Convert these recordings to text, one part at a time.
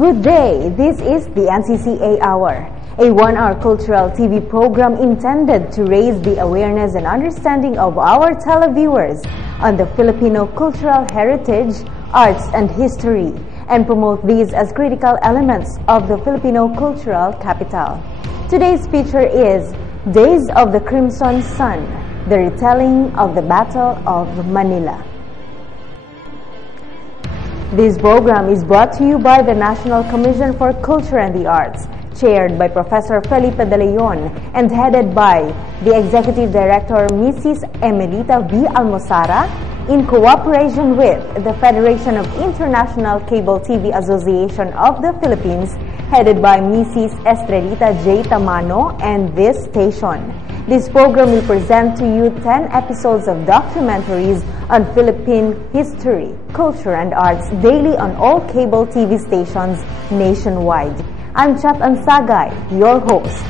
Good day, this is the NCCA Hour, a one-hour cultural TV program intended to raise the awareness and understanding of our televiewers on the Filipino cultural heritage, arts, and history, and promote these as critical elements of the Filipino cultural capital. Today's feature is Days of the Crimson Sun, the retelling of the Battle of Manila. This program is brought to you by the National Commission for Culture and the Arts, chaired by Professor Felipe De Leon and headed by the Executive Director Mrs. Emelita V. Almosara, in cooperation with the Federation of International Cable TV Association of the Philippines, headed by Mrs. Estrelita J. Tamano and this station. This program will present to you 10 episodes of documentaries on Philippine history, culture, and arts daily on all cable TV stations nationwide. I'm Chat Ansagay, your host.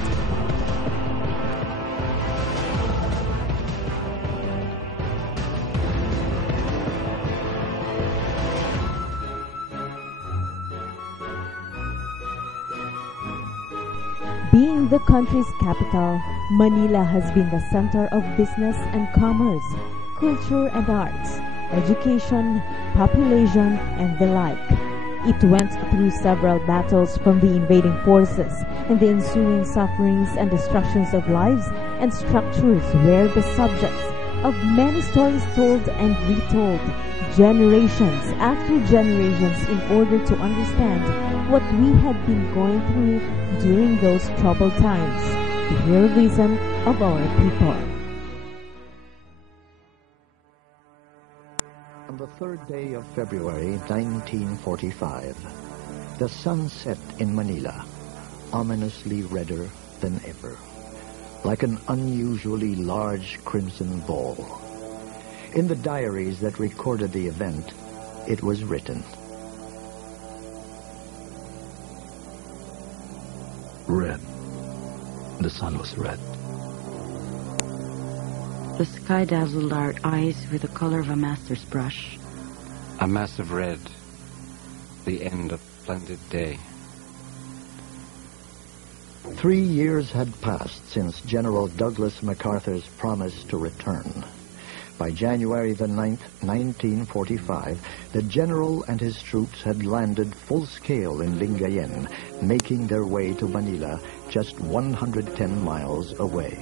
Being the country's capital, Manila has been the center of business and commerce, culture and arts, education, population, and the like. It went through several battles from the invading forces, and the ensuing sufferings and destructions of lives and structures were the subjects of many stories told and retold, generations after generations, in order to understand what we had been going through during those troubled times, the heroism of our people. On the third day of February 1945, the sun set in Manila, ominously redder than ever, like an unusually large crimson ball. In the diaries that recorded the event, it was written, "Red. The sun was red." The sky dazzled our eyes with the color of a master's brush. A mass of red, the end of splendid day. 3 years had passed since General Douglas MacArthur's promise to return. By January the 9th, 1945, the general and his troops had landed full scale in Lingayen, making their way to Manila, just 110 miles away.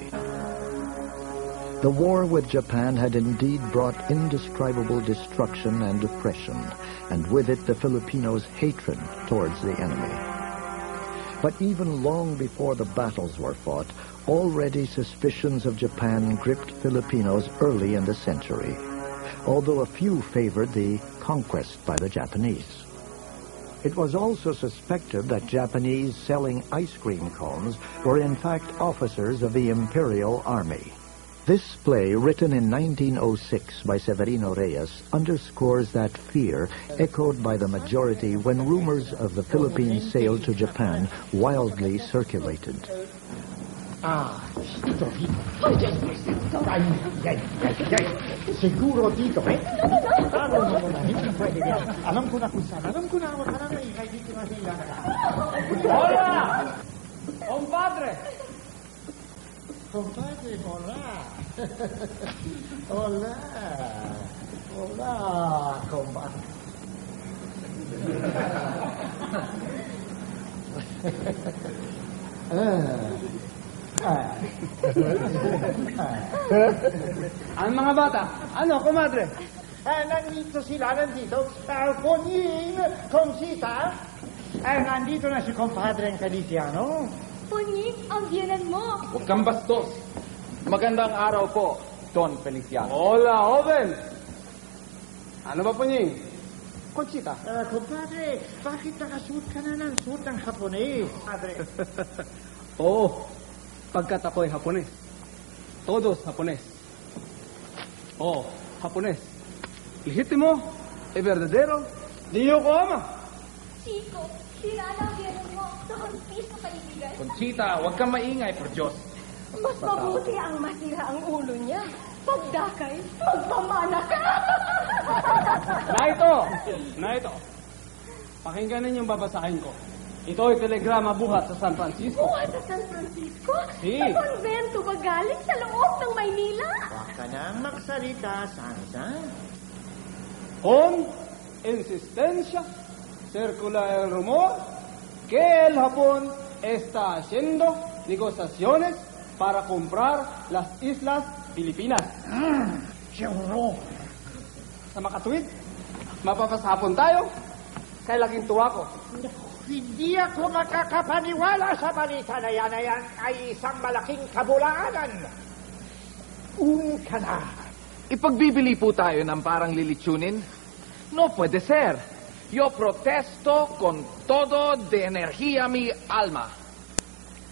The war with Japan had indeed brought indescribable destruction and oppression, and with it the Filipinos' hatred towards the enemy. But even long before the battles were fought, already suspicions of Japan gripped Filipinos early in the century, although a few favored the conquest by the Japanese. It was also suspected that Japanese selling ice cream cones were in fact officers of the Imperial Army. This play, written in 1906 by Severino Reyes, underscores that fear echoed by the majority when rumors of the Philippines' sale to Japan wildly circulated. Dito. Ay, siguro dito, eh? Ano mo na, hindi pwede yan. Alam ko na kung saan. Alam ko na, wala na ikay dito na sila. Hola! Compadre! Compadre, hola! Hola! Hola, compadre! Ang mga bata, ano, comadre? Nandito sila, nandito. Ponying, Conchita. Nandito na si compadre ang Caliciano. Ponying, ang biyanan mo. Huwag kang bastos. Magandang araw po, Don Feliciano. Hola, joven. Ano ba, Ponying? Conchita. Compadre, bakit nakasuot ka na ng suot ng Hapones? Padre. Oo, pagkat ako'y Hapones. Todos Hapones. Oo, Hapones. Legítimo, e verdadero, di Yokohama. Chico, kilala ang biyanan mo sa konfis na kaibigan. Conchita, huwag kang maingay, por Diyos. Mas mabuti ang masira ang ulo niya. Pagdakay, magpamana ka. Na ito. Pakinggan ninyong babasahin ko. Ito ay telegrama buhat sa San Francisco. Buhat sa San Francisco? Si. Sa konvento ba galing sa loob ng Maynila? Huwag ka nang magsalita, Sansa. Con insistencia circula el rumor que el Japón está haciendo negociaciones para comprar las Islas Pilipinas. Siguro. Sa makatuwid, mapapasapon tayo. Kaya laging tuwa ko. Hindi ako makakapaniwala sa balita na yan ay isang malaking kabulaanan. Ka na. Ipagbibili po tayo ng parang lilitsunin? No puede ser. Yo protesto con todo de energía mi alma.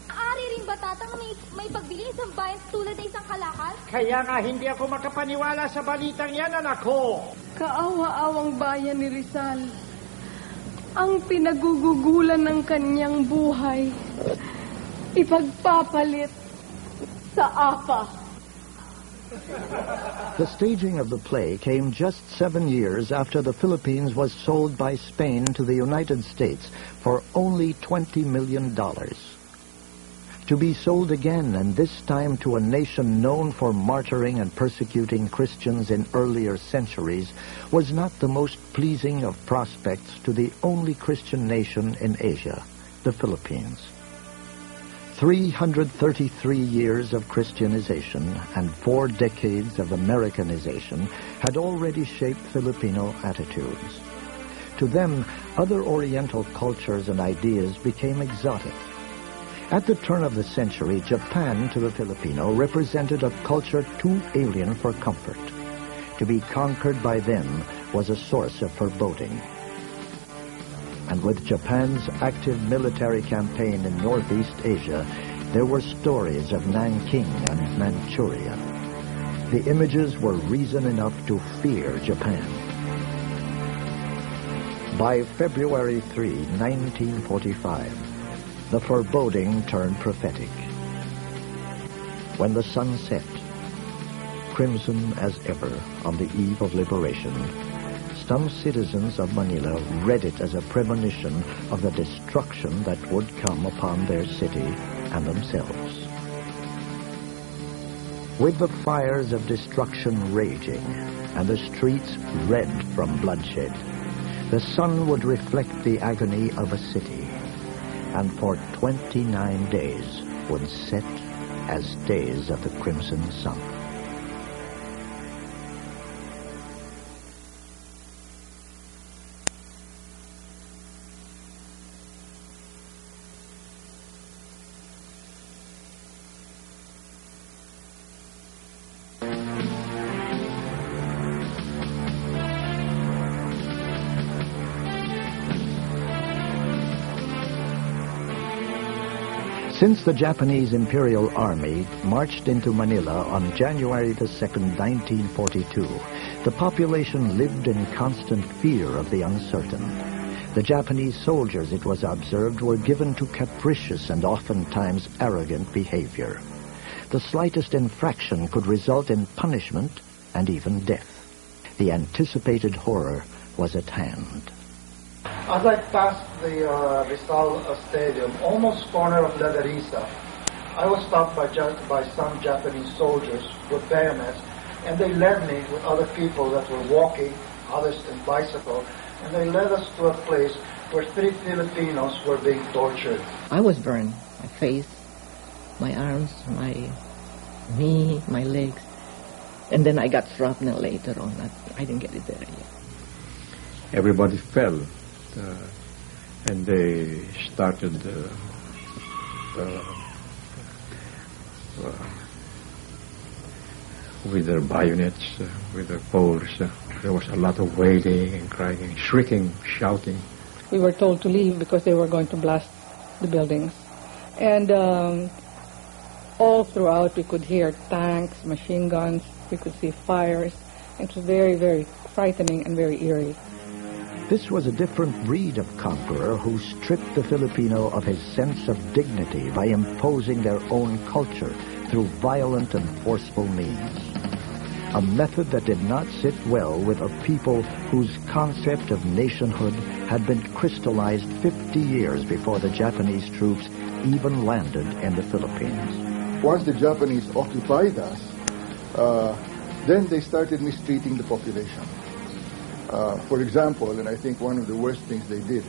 Ari rin ba tatang may pagbili isang bayan tulad ng isang kalakal? Kaya nga hindi ako makapaniwala sa balitang yan, anak ko. Kaawa-awang bayan ni Rizal. Ang pinagugugulan ng kanyang buhay, ipagpapalit sa APA. The staging of the play came just 7 years after the Philippines was sold by Spain to the United States for only $20 million. To be sold again, and this time to a nation known for martyring and persecuting Christians in earlier centuries, was not the most pleasing of prospects to the only Christian nation in Asia, the Philippines. 333 years of Christianization and 4 decades of Americanization had already shaped Filipino attitudes. To them, other Oriental cultures and ideas became exotic. At the turn of the century, Japan to the Filipino represented a culture too alien for comfort. To be conquered by them was a source of foreboding. And with Japan's active military campaign in Northeast Asia, there were stories of Nanking and Manchuria. The images were reason enough to fear Japan. By February 3, 1945, the foreboding turned prophetic. When the sun set, crimson as ever on the eve of liberation, some citizens of Manila read it as a premonition of the destruction that would come upon their city and themselves. With the fires of destruction raging and the streets red from bloodshed, the sun would reflect the agony of a city, and for 29 days would set as days of the crimson sun. Since the Japanese Imperial Army marched into Manila on January the 2nd, 1942, the population lived in constant fear of the uncertain. The Japanese soldiers, it was observed, were given to capricious and oftentimes arrogant behavior. The slightest infraction could result in punishment and even death. The anticipated horror was at hand. As I passed the Rizal Stadium, almost corner of La Garisa, I was stopped by some Japanese soldiers with bayonets, and they led me with other people that were walking, others in bicycle, and they led us to a place where 3 Filipinos were being tortured. I was burned, my face, my arms, my knee, my legs, and then I got shrapnel later on. I didn't get it there yet. Everybody fell. And they started with their bayonets, with their poles. There was a lot of wailing and crying, shrieking, shouting. We were told to leave because they were going to blast the buildings. And all throughout we could hear tanks, machine guns, we could see fires. It was very, very frightening and very eerie. This was a different breed of conqueror who stripped the Filipino of his sense of dignity by imposing their own culture through violent and forceful means. A method that did not sit well with a people whose concept of nationhood had been crystallized 50 years before the Japanese troops even landed in the Philippines. Once the Japanese occupied us, then they started mistreating the population. For example, and I think one of the worst things they did,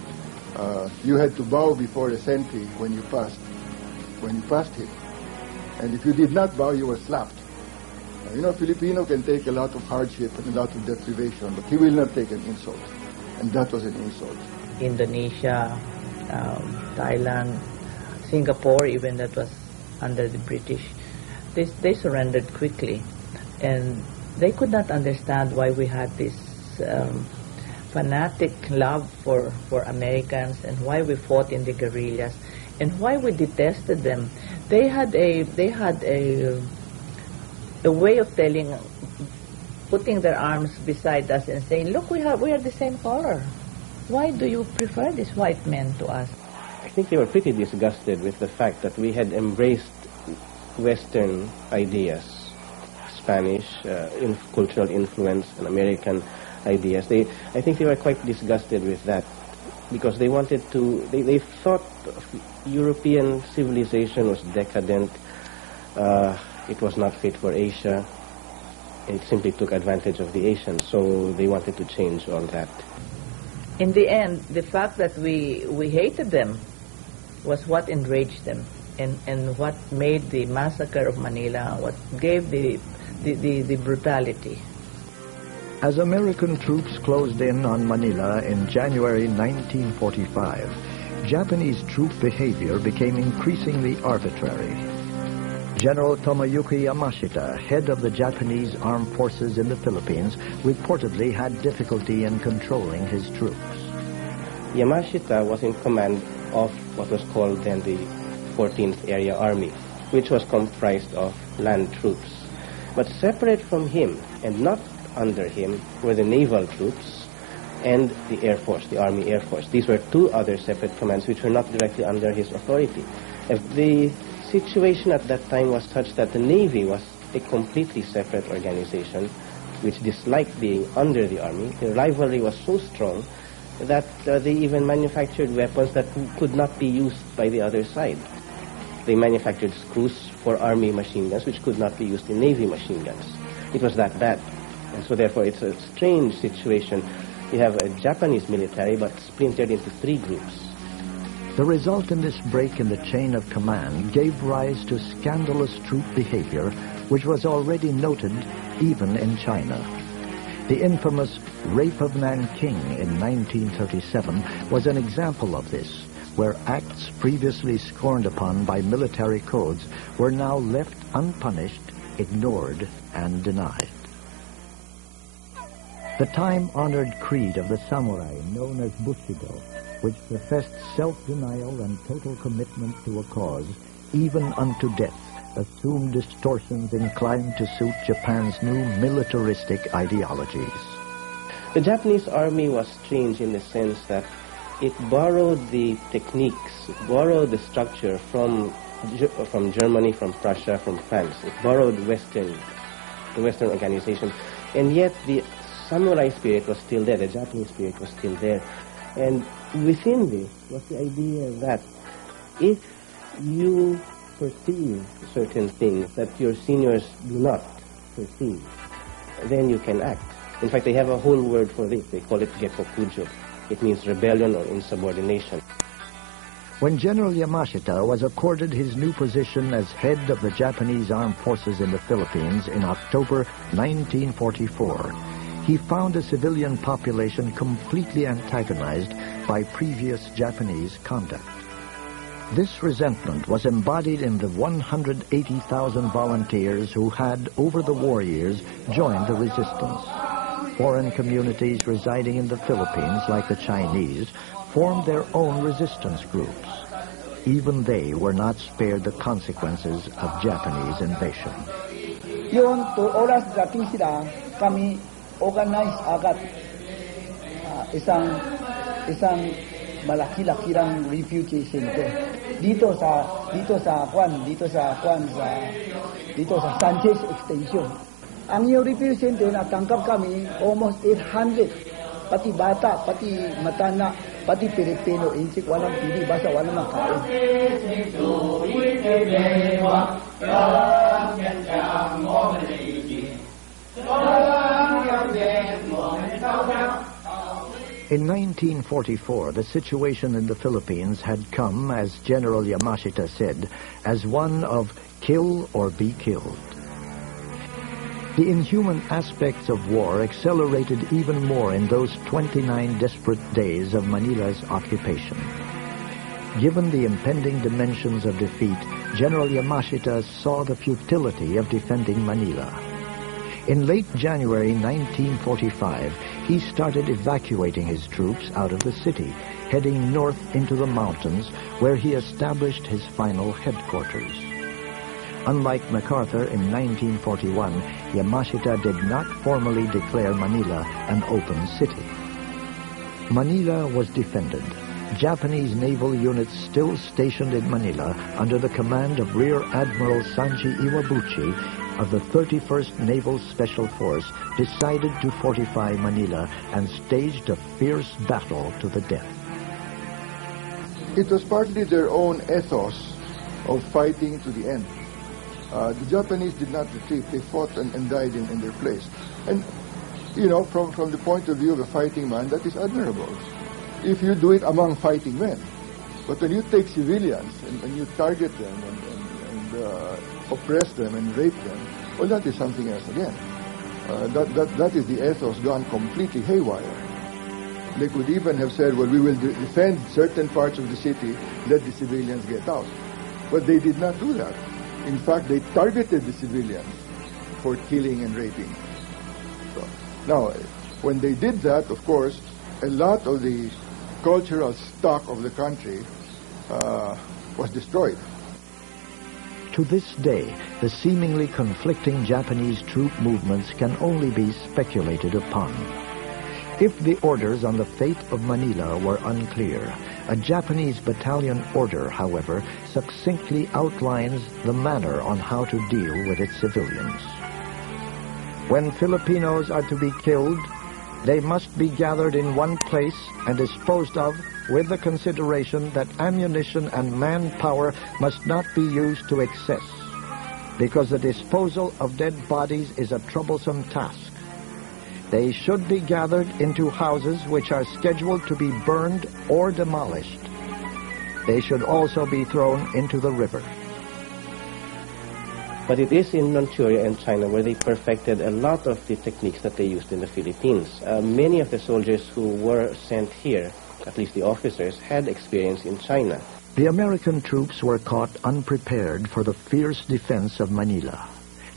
you had to bow before the sentry when you passed him. And if you did not bow, you were slapped. You know, Filipino can take a lot of hardship and a lot of deprivation, but he will not take an insult. And that was an insult. Indonesia, Thailand, Singapore, even that was under the British, they surrendered quickly. And they could not understand why we had this fanatic love for Americans and why we fought in the guerrillas and why we detested them. They had a way of putting their arms beside us and saying, look, we are the same color. Why do you prefer these white men to us? I think they were pretty disgusted with the fact that we had embraced Western ideas, Spanish cultural influence and American ideas. I think they were quite disgusted with that because they wanted to, they thought European civilization was decadent. It was not fit for Asia. It simply took advantage of the Asians, so they wanted to change all that. In the end, the fact that we hated them was what enraged them and what made the massacre of Manila, what gave the brutality. As American troops closed in on Manila in January 1945, Japanese troop behavior became increasingly arbitrary. General Tomoyuki Yamashita, head of the Japanese armed forces in the Philippines, reportedly had difficulty in controlling his troops. Yamashita was in command of what was called then the 14th Area Army, which was comprised of land troops. But separate from him and not under him were the naval troops and the Air Force, the Army Air Force. These were two other separate commands which were not directly under his authority. The situation at that time was such that the Navy was a completely separate organization which disliked being under the Army. The rivalry was so strong that they even manufactured weapons that could not be used by the other side. They manufactured screws for Army machine guns which could not be used in Navy machine guns. It was that bad. And so therefore it's a strange situation. You have a Japanese military but splintered into three groups. The result in this break in the chain of command gave rise to scandalous troop behavior, which was already noted even in China. The infamous Rape of Nanking in 1937 was an example of this, where acts previously scorned upon by military codes were now left unpunished, ignored, and denied. The time-honored creed of the samurai, known as Bushido, which professed self-denial and total commitment to a cause, even unto death, assumed distortions inclined to suit Japan's new militaristic ideologies. The Japanese army was strange in the sense that it borrowed the techniques, it borrowed the structure from Germany, from Prussia, from France. It borrowed the Western organization, and yet the samurai spirit was still there, the Japanese spirit was still there. And within this was the idea that if you perceive certain things that your seniors do not perceive, then you can act. In fact, they have a whole word for this. They call it gekokujo. It means rebellion or insubordination. When General Yamashita was accorded his new position as head of the Japanese armed forces in the Philippines in October 1944, he found the civilian population completely antagonized by previous Japanese conduct. This resentment was embodied in the 180,000 volunteers who had, over the war years, joined the resistance. Foreign communities residing in the Philippines, like the Chinese, formed their own resistance groups. Even they were not spared the consequences of Japanese invasion. Yun, to oras dating sila, kami organize agad isang malaki-lakirang refugee center dito sa Sanchez Extension. Ang yung refugee center natangkap kami almost 800 pati bata, pati matanda, pati Pilipino, insik, walang pili, basta walang makain. In 1944, the situation in the Philippines had come, as General Yamashita said, as one of kill or be killed. The inhuman aspects of war accelerated even more in those 29 desperate days of Manila's occupation. Given the impending dimensions of defeat, General Yamashita saw the futility of defending Manila. In late January 1945, he started evacuating his troops out of the city, heading north into the mountains, where he established his final headquarters. Unlike MacArthur in 1941, Yamashita did not formally declare Manila an open city. Manila was defended. Japanese naval units still stationed in Manila under the command of Rear Admiral Sanji Iwabuchi of the 31st Naval Special Force decided to fortify Manila and staged a fierce battle to the death. It was partly their own ethos of fighting to the end. The Japanese did not retreat. They fought and died in their place. And, you know, from the point of view of a fighting man, that is admirable, if you do it among fighting men. But when you take civilians and you target them and oppress them and rape them, well, that is something else again. That is the ethos gone completely haywire. They could even have said, well, we will defend certain parts of the city, let the civilians get out. But they did not do that. In fact, they targeted the civilians for killing and raping. So, now, when they did that, of course, a lot of the cultural stock of the country was destroyed. To this day, the seemingly conflicting Japanese troop movements can only be speculated upon. If the orders on the fate of Manila were unclear, a Japanese battalion order, however, succinctly outlines the manner on how to deal with its civilians. When Filipinos are to be killed, they must be gathered in one place and disposed of with the consideration that ammunition and manpower must not be used to excess, because the disposal of dead bodies is a troublesome task. They should be gathered into houses which are scheduled to be burned or demolished. They should also be thrown into the river. But it is in Manchuria and China where they perfected a lot of the techniques that they used in the Philippines. Many of the soldiers who were sent here, at least the officers, had experience in China. The American troops were caught unprepared for the fierce defense of Manila.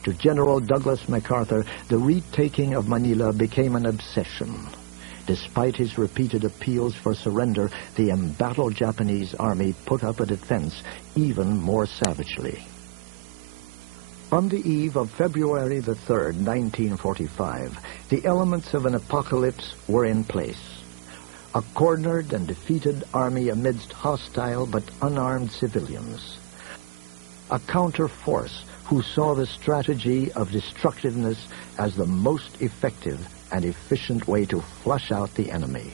To General Douglas MacArthur, the retaking of Manila became an obsession. Despite his repeated appeals for surrender, the embattled Japanese army put up a defense even more savagely. On the eve of February the 3rd, 1945, the elements of an apocalypse were in place. A cornered and defeated army amidst hostile but unarmed civilians. A counter-force who saw the strategy of destructiveness as the most effective and efficient way to flush out the enemy.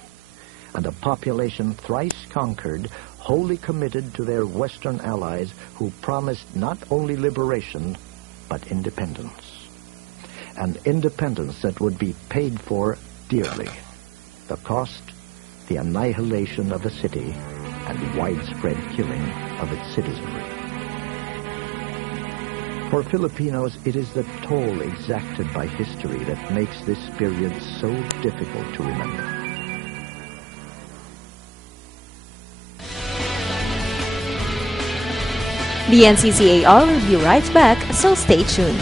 And a population thrice conquered, wholly committed to their Western allies who promised not only liberation, but independence. An independence that would be paid for dearly. The cost, the annihilation of the city, and widespread killing of its citizenry. For Filipinos, it is the toll exacted by history that makes this period so difficult to remember. The NCCA will be right back, so stay tuned.